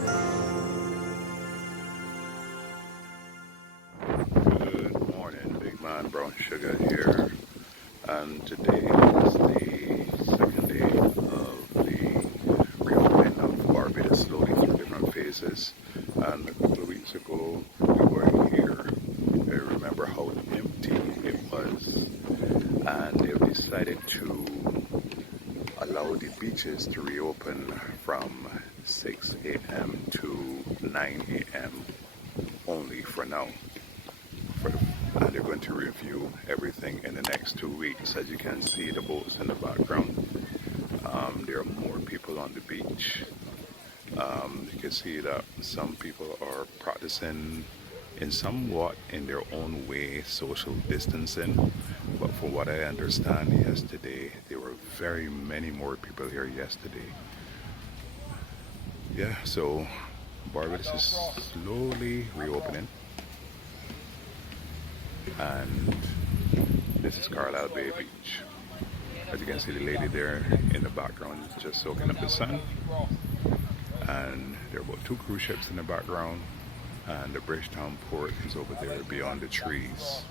Good morning, Big Man Brown Sugar here, and today is the second day of the reopening of Barbados slowly through different phases. And a couple of weeks ago we were here. I remember how empty it was, and they've decided to allow the beaches to reopen from 6 a.m. to 9 a.m. only for now. And they're going to review everything in the next 2 weeks. As you can see, the boats in the background. There are more people on the beach. You can see that some people are practicing in their own way social distancing. But from what I understand, yesterday there were very many more people here yesterday. Yeah, so Barbados is slowly reopening. And this is Carlisle Bay Beach. As you can see, the lady there in the background is just soaking up the sun. And there are about 2 cruise ships in the background. And the Bridgetown port is over there beyond the trees.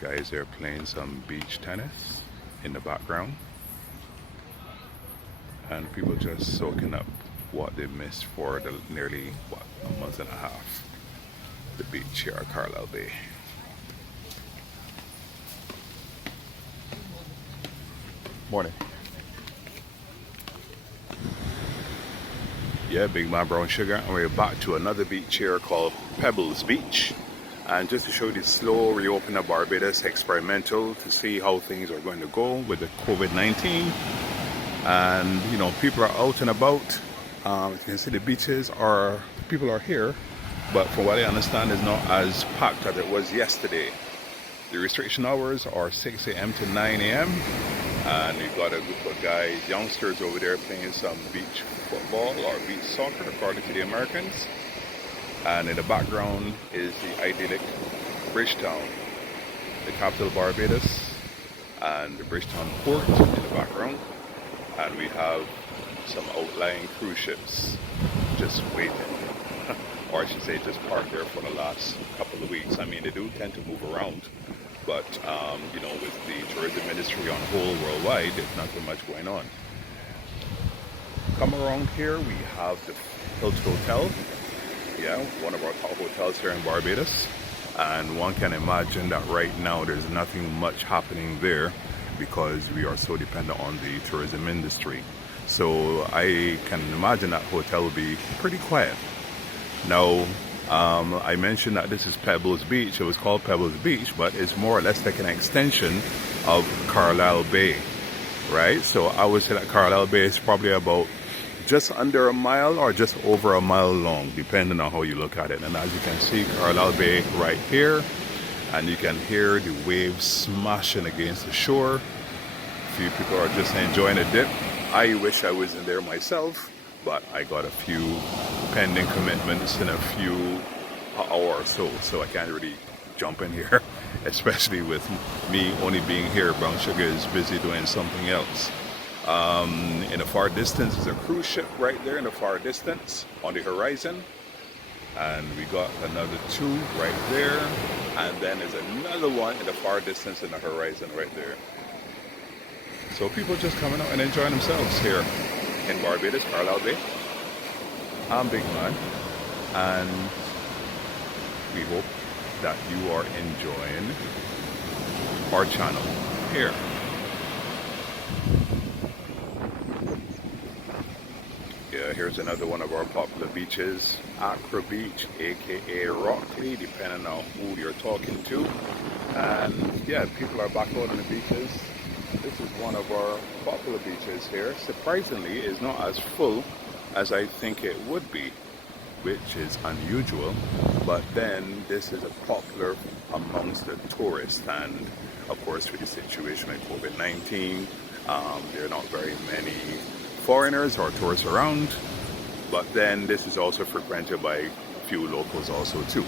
Guys, they're playing some beach tennis in the background. And people just soaking up what they missed for the nearly, a month and a half. The beach here at Carlisle Bay. Morning. Yeah, Big Man Brown Sugar, and we're back to another beach here called Pebbles Beach. And just to show you the slow reopening of Barbados, experimental, to see how things are going to go with the COVID-19. And you know, people are out and about. As you can see, the people are here. But from what I understand, it's not as packed as it was yesterday. The restriction hours are 6 a.m. to 9 a.m. And we've got a group of guys, youngsters over there playing some beach football or beach soccer, according to the Americans. And in the background is the idyllic Bridgetown, the capital of Barbados, and the Bridgetown port in the background. And we have some outlying cruise ships just waiting. Or I should say just parked there for the last couple of weeks. I mean, they do tend to move around, but you know, with the tourism industry on whole worldwide, there's not so much going on. Come around here, we have the Hilton Hotel. Yeah, one of our top hotels here in Barbados. And one can imagine that right now there's nothing much happening there because we are so dependent on the tourism industry. So I can imagine that hotel will be pretty quiet. Now, I mentioned that this is Pebbles Beach. It was called Pebbles Beach, but it's more or less like an extension of Carlisle Bay, right? So I would say that Carlisle Bay is probably about just under a mile or just over a mile long, depending on how you look at it. And as you can see, Carlisle Bay right here, and you can hear the waves smashing against the shore. A few people are just enjoying a dip. I wish I was in there myself, but I got a few pending commitments in a few hours or so I can't really jump in here, especially with me only being here. Brown Sugar is busy doing something else. In the far distance is a cruise ship right there in the far distance on the horizon, and we got another 2 right there, and then there's another one in the far distance in the horizon right there. So people just coming out and enjoying themselves here in Barbados, Carlisle Bay. I'm Big Man, and we hope that you are enjoying our channel here. Yeah, here's another one of our popular beaches, Accra Beach, aka Rockley, depending on who you're talking to. And yeah, people are back out on the beaches. This is one of our popular beaches here. Surprisingly, it's not as full as I think it would be, which is unusual. But then this is a popular amongst the tourists, and of course with the situation with COVID-19, there are not very many foreigners or tourists around. But then this is also frequented by a few locals also too.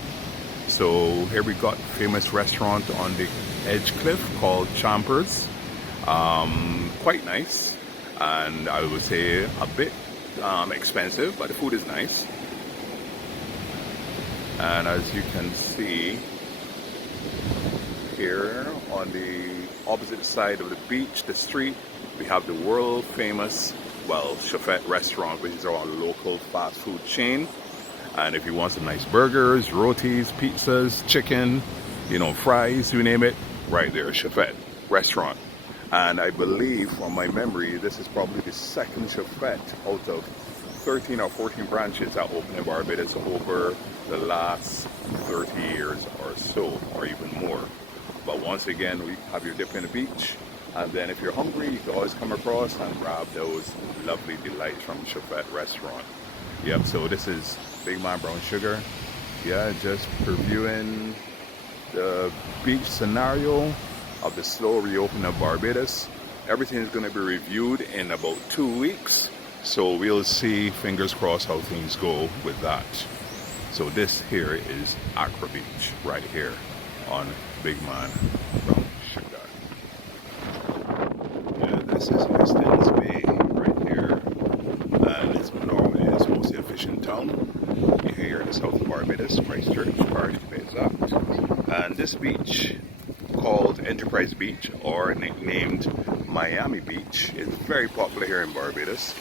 So here we got a famous restaurant on the edge cliff called Champers. Quite nice, and I would say a bit expensive, but the food is nice. And as you can see here on the opposite side of the beach, the street, we have the world famous, well, Chefette restaurant, which is our local fast food chain. And if you want some nice burgers, rotis, pizzas, chicken, you know, fries, you name it, right there, Chefette restaurant. And I believe, from my memory, this is probably the second Chefette out of 13 or 14 branches that opened in Barbados over the last 30 years or so, or even more. But once again, we have your dip in the beach, and then if you're hungry, you can always come across and grab those lovely delights from Chefette restaurant. Yep, so this is Big Man Brown Sugar. Yeah, just previewing the beach scenario of the slow reopening of Barbados. Everything is going to be reviewed in about 2 weeks, so we'll see, fingers crossed, how things go with that. So this here is Accra Beach, right here on Big Man Brown Sugar. Yeah, this is Weston's Bay right here, and it's normally the most efficient town here in the south of Barbados, Christchurch, Parish to be exact. And this beach, called Enterprise Beach, or nicknamed Miami Beach, is very popular here in Barbados.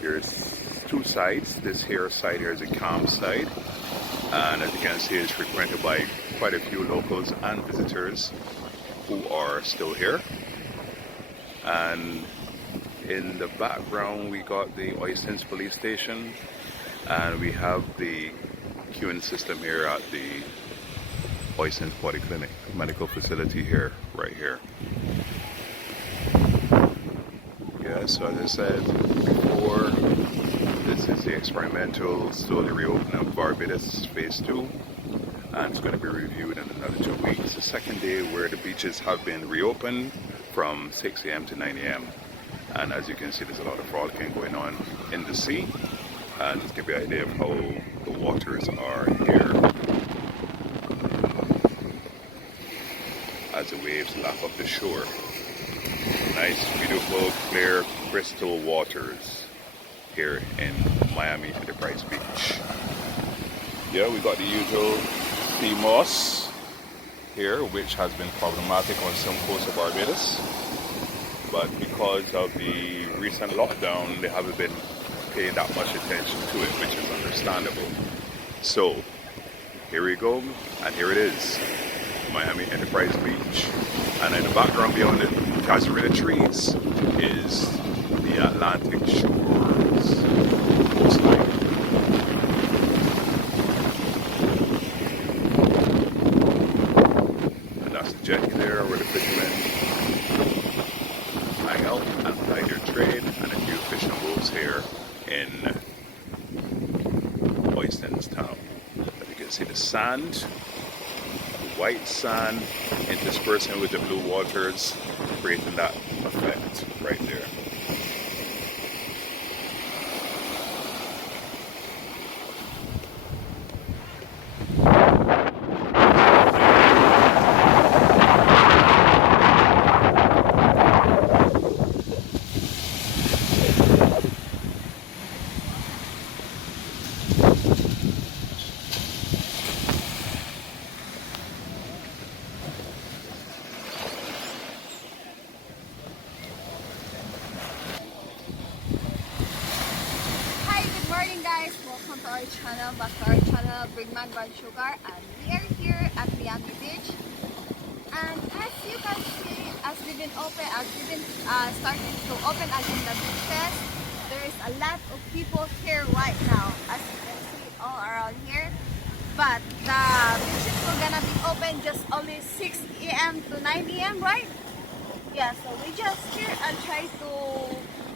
There's two sides. This here side here is a campsite, and as you can see, it's frequented by quite a few locals and visitors who are still here. And in the background, we got the Oistins police station, and we have the queuing system here at the Oistins Polyclinic medical facility here, right here. Yeah, so as I said before, this is the experimental slowly reopening of Barbados Phase 2, and it's going to be reviewed in another 2 weeks. The second day where the beaches have been reopened from 6 a.m. to 9 a.m. And as you can see, there's a lot of frolicking going on in the sea, and just give you an idea of how the waters are here as the waves lap up the shore. Nice, beautiful, clear, crystal waters here in Miami Enterprise Beach. Yeah, we got the usual sea moss here, which has been problematic on some coasts of Barbados. But because of the recent lockdown, they haven't been paying that much attention to it, which is understandable. So, here we go, and here it is, Miami Enterprise Beach. And in the background beyond the Casuarina trees is the Atlantic shores coastline. And that's the jetty there where the fishermen hang out and ply their trade, and a few fishing boats here in Oistins town. As you can see, the sand, white sand interspersing with the blue waters, creating that effect right there. Welcome to our channel, back to our channel, Big Man Brown Sugar, and we are here at Miami Beach. And as you can see, as we've been starting to open again the beaches, there is a lot of people here right now, as you can see all around here. But the beaches are gonna be open just only 6 a.m. to 9 a.m. right? Yeah, so we just here and try to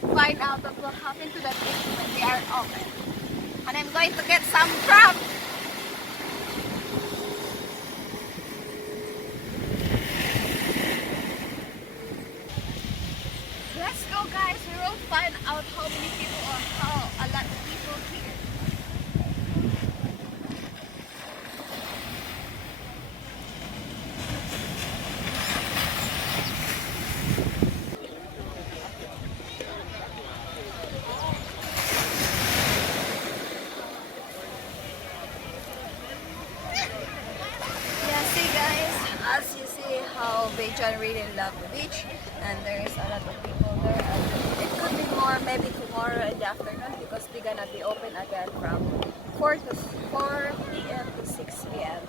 find out what will happen to the beach when they are open. And I'm going to get some crab. Let's go, guys. We will find out how many people or how a lot of people here. really love the beach, and there is a lot of people there. And it could be more maybe tomorrow in the afternoon because we're gonna be open again from 4 p.m. to 6 p.m.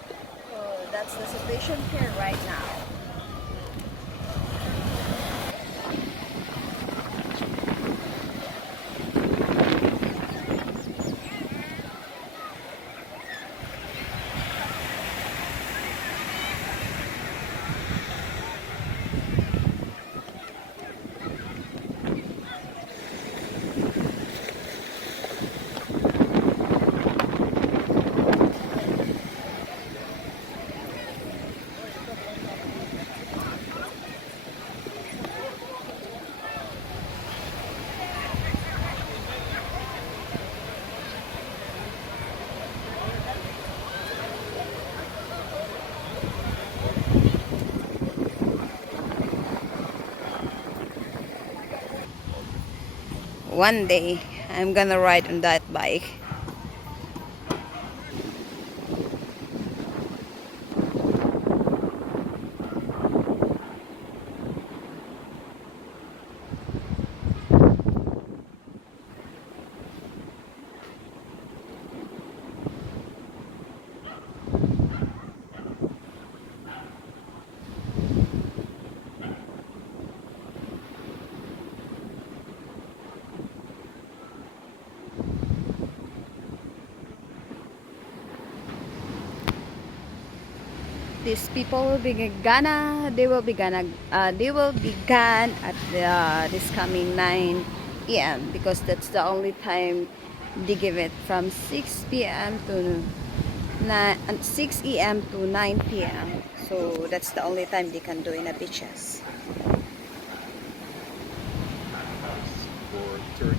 So that's the situation here right now. One day, I'm gonna ride on that bike. These people will be they will be gone at this coming 9 p.m. because that's the only time they give it, from 6 p.m. to 6 a.m. to 9 p.m. So that's the only time they can do in the beaches. That's 4:30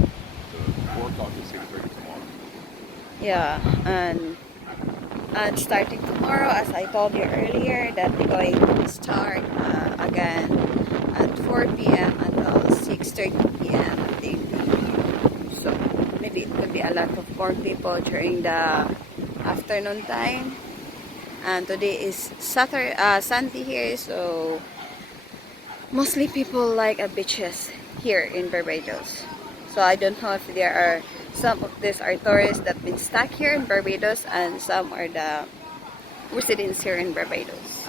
to 4 o'clock to 6:30 tomorrow. Yeah, and starting tomorrow, as I told you earlier, that we're going to start again at 4 p.m. until 6:30 p.m. I think. So maybe it could be a lot of more people during the afternoon time. And today is Sunday here, so mostly people like beaches here in Barbados. So I don't know if there are some of these are tourists that been stuck here in Barbados, and some are the residents here in Barbados.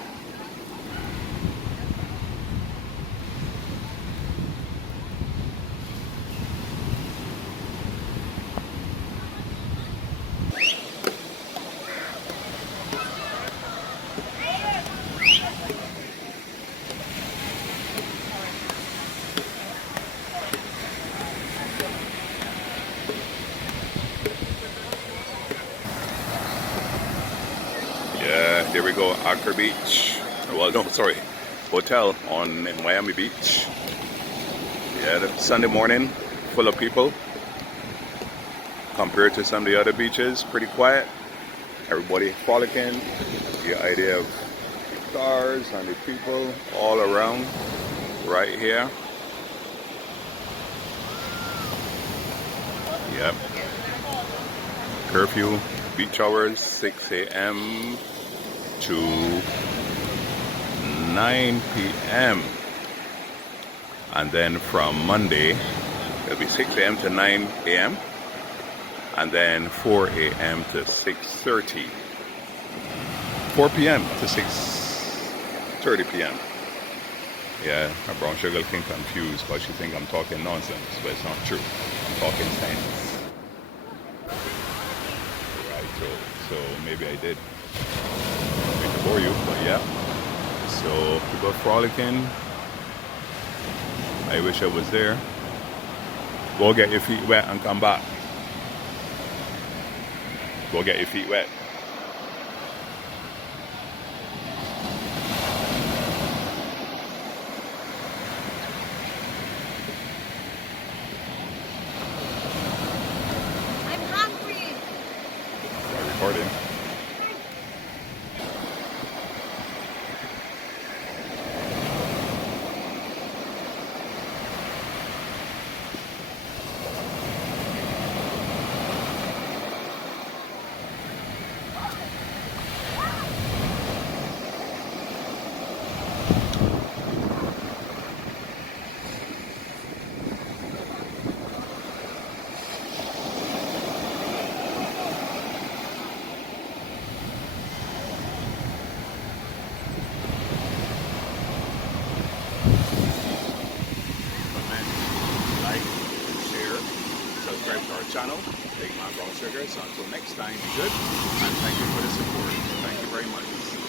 Yeah, there we go, Accra Beach. Well, no, sorry, hotel on in Miami Beach. Yeah, the Sunday morning, full of people. Compared to some of the other beaches, pretty quiet. Everybody frolicking. The idea of stars and the people all around right here. Yep. Curfew, beach hours, 6 a.m. to 9 p.m. And then from Monday, it'll be 6 a.m. to 9 a.m. and then 4 a.m. to 6:30. 4 p.m. to 6:30 p.m. Yeah, my brown sugar looking confused because she think I'm talking nonsense, but it's not true. I'm talking sense. Right, so maybe I did bore you, but yeah. So people frolicking. I wish I was there. Go get your feet wet and come back. Go get your feet wet. I'm hungry. I'm recording. subscribe to our channel, Big Man Brown Sugar. So until next time, be good, and thank you for the support. Thank you very much.